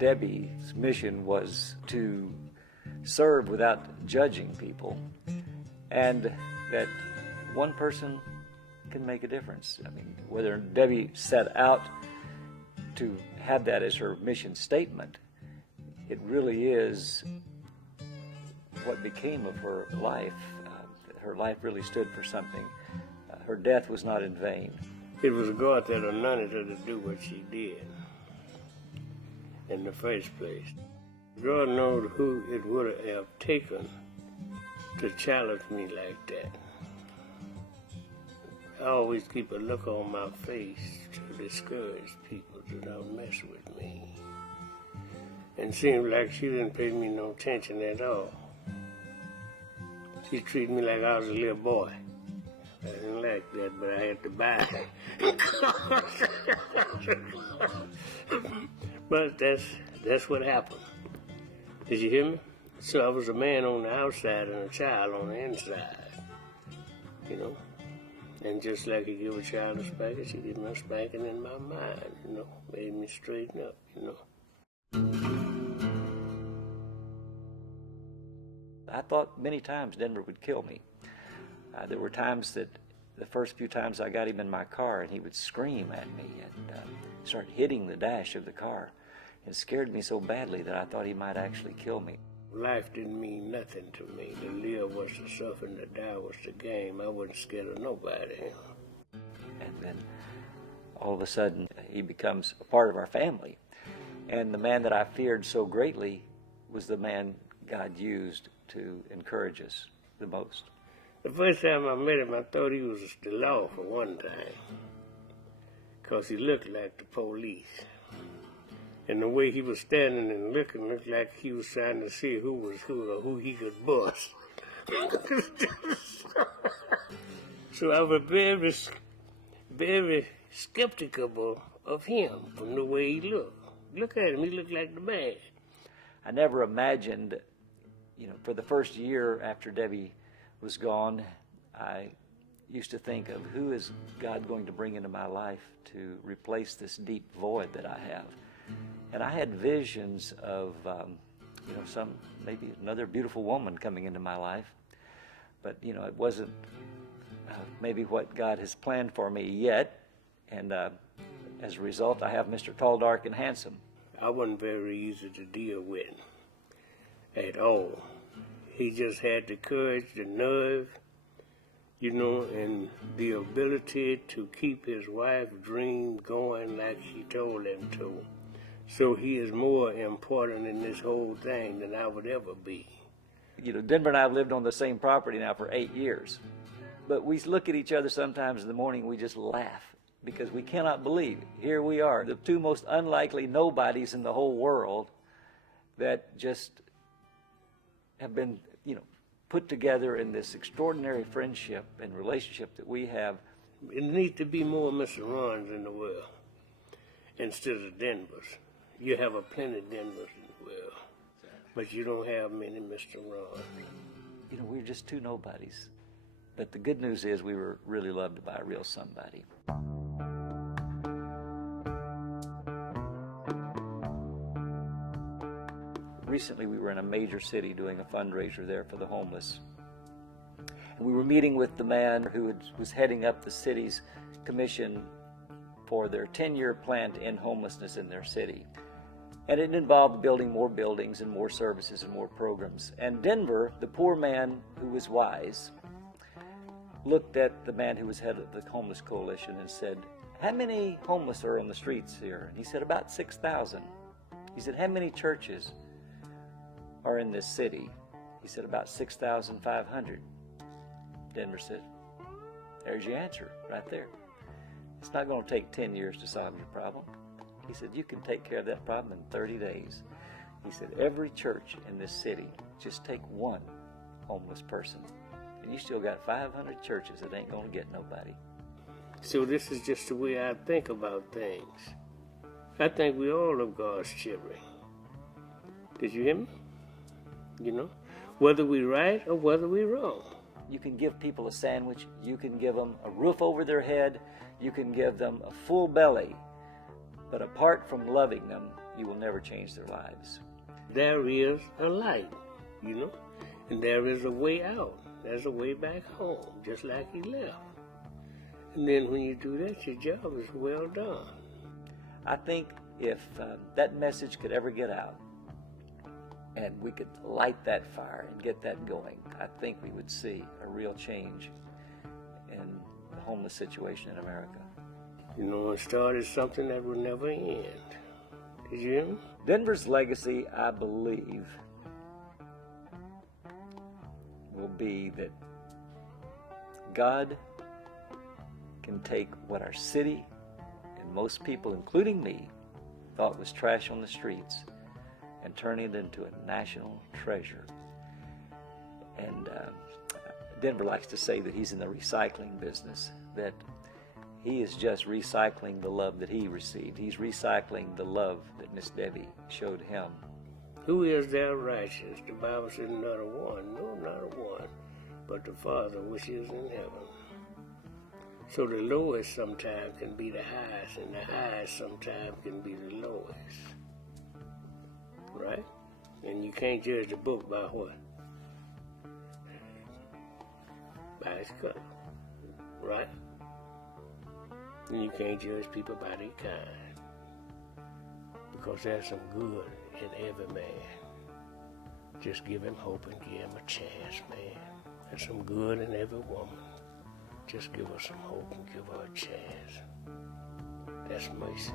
Debbie's mission was to serve without judging people, and that one person can make a difference. I mean, whether Debbie set out to have that as her mission statement, it really is what became of her life. Her life really stood for something. Her death was not in vain. It was God that anointed her to do what she did in the first place. God knows who it would have taken to challenge me like that. I always keep a look on my face to discourage people to not mess with me. And it seemed like she didn't pay me no attention at all. She treated me like I was a little boy. I didn't like that, but I had to buy it. But that's what happened. Did you hear me? So I was a man on the outside and a child on the inside, you know. And just like you give a child a spanking, she gave me a spanking in my mind, you know, made me straighten up, you know. I thought many times Denver would kill me. There were times that the first few times I got him in my car and he would scream at me and start hitting the dash of the car. It scared me so badly that I thought he might actually kill me. Life didn't mean nothing to me. To live was to suffer and to die was the game. I wasn't scared of nobody. And then all of a sudden he becomes a part of our family. And the man that I feared so greatly was the man God used to encourage us the most. The first time I met him, I thought he was the law for one time, 'cause he looked like the police. And the way he was standing and looking looked like he was trying to see who was who or who he could bust. So I was very, very skeptical of him from the way he looked. Look at him, he looked like the man. I never imagined, for the first year after Debbie was gone, I used to think of who is God going to bring into my life to replace this deep void that I have. And I had visions of, maybe another beautiful woman coming into my life. But, it wasn't maybe what God has planned for me yet. And as a result, I have Mr. Tall, Dark, and Handsome. I wasn't very easy to deal with at all. He just had the courage, the nerve, and the ability to keep his wife's dream going like she told him to. So he is more important in this whole thing than I would ever be. Denver and I have lived on the same property now for 8 years. But we look at each other sometimes in the morning and we just laugh because we cannot believe here we are, the two most unlikely nobodies in the whole world that just have been, put together in this extraordinary friendship and relationship that we have. It needs to be more Mr. Rons in the world instead of Denvers. You have a plenty of Denvers in the world, but you don't have many Mr. Rons. We're just two nobodies. But the good news is we were really loved by a real somebody. Recently, we were in a major city doing a fundraiser there for the homeless. And we were meeting with the man who was heading up the city's commission for their 10-year plan to end homelessness in their city. And it involved building more buildings and more services and more programs. And Denver, the poor man who was wise, looked at the man who was head of the homeless coalition and said, "How many homeless are on the streets here?" And he said, "About 6,000. He said, "How many churches are in this city?" He said, "About 6,500. Denver said, "There's your answer right there. It's not going to take 10 years to solve your problem." He said, "You can take care of that problem in 30 days. He said, "Every church in this city, just take one homeless person, and you still got 500 churches that ain't going to get nobody." So this is just the way I think about things. I think we all are God's children. Did you hear me? Whether we right or whether we wrong. You can give people a sandwich, you can give them a roof over their head, you can give them a full belly, but apart from loving them, you will never change their lives. There is a light, you know, and there is a way out. There's a way back home, just like he left. And then when you do that, your job is well done. I think if that message could ever get out and we could light that fire and get that going, I think we would see a real change in the homeless situation in America. You know, it started something that will never end. Did you hear me? Denver's legacy, I believe, will be that God can take what our city and most people, including me, thought was trash on the streets and turn it into a national treasure. And Denver likes to say that he's in the recycling business, that he is just recycling the love that he received. He's recycling the love that Miss Debbie showed him. Who is there righteous? The Bible says not a one, no, not a one, but the Father which is in heaven. So the lowest sometimes can be the highest, and the highest sometimes can be the lowest. Right? And you can't judge a book by what? By its cover. Right? And you can't judge people by their kind. Because there's some good in every man. Just give him hope and give him a chance, man. There's some good in every woman. Just give her some hope and give her a chance. That's mercy.